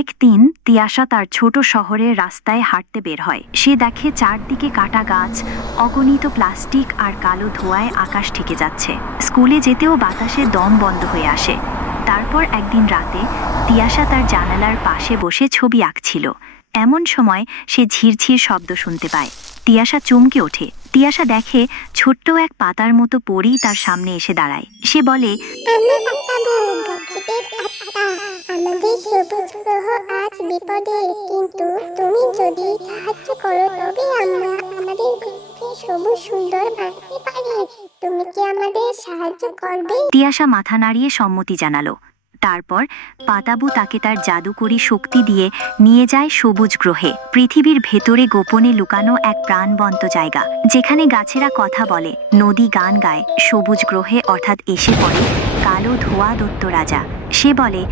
একদিন তিয়াশা তার ছোট শহরের রাস্তায় হাঁটতে বের হয়। সে দেখে চারদিকে কাটা গাছ, অগণিত প্লাস্টিক আর কালো ধোঁয়ায় আকাশ ঢেকে যাচ্ছে। স্কুলে যেতেও বাতাসে দম বন্ধ হয়ে আসে। তারপর একদিন রাতে তিয়াশা তার জানালার পাশে বসে ছবি আঁকছিল। এমন সময় সে ঝিরঝির শব্দ শুনতে পায়। তিয়াশা চমকে ওঠে। তিয়াশা দেখে ছোট্ট এক পাতার মতো পরী তার সামনে এসে দাঁড়ায়। সে বলে, আমার বাবু গাছের পাতা, আমাদের সবুজ গ্রহ আজ বিপদে, কিন্তু তুমি যদি সাহায্য করো তবে আমরা আমাদের গ্রহকে সবুজ সুন্দর বানাতে পারি। তুমি কি আমাদের সাহায্য করবে? তিয়াশা মাথা নাড়িয়ে সম্মতি জানালো। তারপর পাতাবু তাকে তার জাদুকরী শক্তি দিয়ে নিয়ে যায় সবুজ গ্রহে, পৃথিবীর ভেতরে গোপনে লুকানো এক প্রাণবন্ত জায়গা, যেখানে গাছেরা কথা বলে, নদী গান গায়। সবুজ গ্রহে অর্থাৎ এসে পড়ে কালো ধোঁয়া দত্ত রাজা। সে বলে,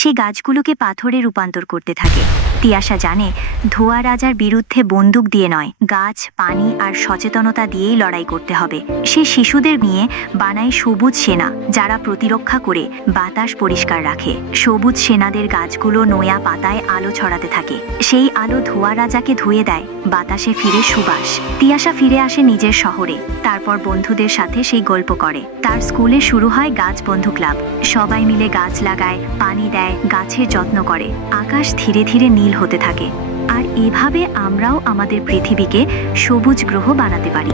সে গাছগুলোকে পাথরে রূপান্তর করতে থাকে। তিয়াশা জানে ধোঁয়া রাজার বিরুদ্ধে বন্দুক দিয়ে নয়, গাছ, পানি আর সচেতনতা দিয়েই লড়াই করতে হবে। সে শিশুদের নিয়ে বানায় সবুজ সেনা, যারা প্রতিরক্ষা করে বাতাস পরিষ্কার রাখে। সবুজ সেনাদের গাছগুলো নয়া পাতায় আলো ছড়াতে থাকে। সেই আলো ধোঁয়া রাজাকে ধুয়ে দেয়, বাতাসে ফিরে সুবাস। তিয়াশা ফিরে আসে নিজের শহরে। তারপর বন্ধুদের সাথে সেই গল্প করে। তার স্কুলে শুরু হয় গাছ বন্ধু ক্লাব। সবাই মিলে গাছ লাগায়, পানি দেয়, গাছের যত্ন করে। আকাশ ধীরে ধীরে নীল হতে থাকে। আর এভাবে আমরাও আমাদের পৃথিবীকে সবুজ গ্রহ বানাতে পারি।